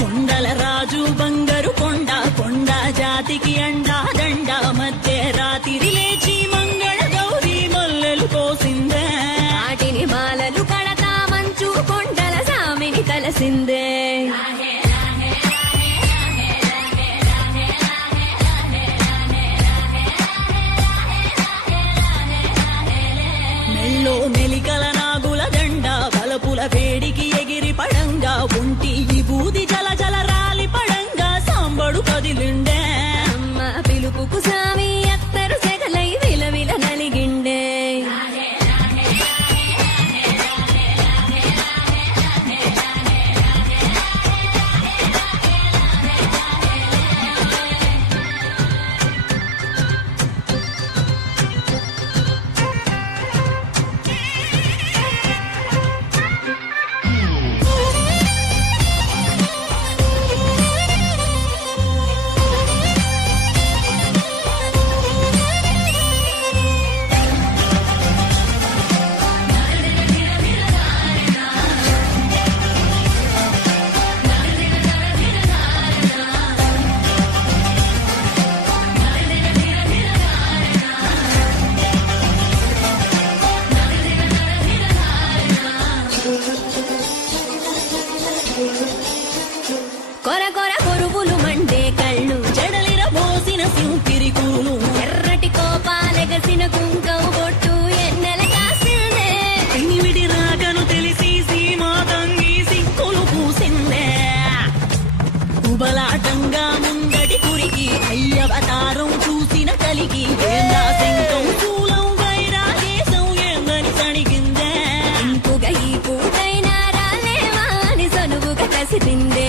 కొండల రాజు బంగారు కొండ కొండ జాతికి అండా దండ మధ్య రాత్రి లేచి మంగళ గౌరీ మల్లెలు కోసిందే వాటిని మాలలు కడతా మంచు కొండల సామిని కలసిందే మెల్లో మెలికల నాగుల దండ బలపుల వేడికి ఎగిరి పడంగా ఒంటి విభూది జల జల రాలి పడంగా సాంబడు కదిలిండే అమ్మ పిలుపుకు సామి అత్తరు సెగలై విలవిల నలిగిండే కొర కొర కొరువులు మండే కళ్ళు జడలిర పోసిన సింపిరి కూలు ఎర్రటి కోపాలెగసిన కుంకం బొట్టు ఎన్నెల కాసిందే ఎనిమిడి రాకను తెలిసి సీమా తంగి సిక్కులు పూసిందే ఉబలాటంగా ముందటి కురికి అయ్యవతారం చూసిన కలిగి ఏందా శంకం శూలం వైరాగేశం ఏందని సణిగిందే ఇంపుగా ఈ పూటైనా రాలేవా అని సనువుగా కసిరిందే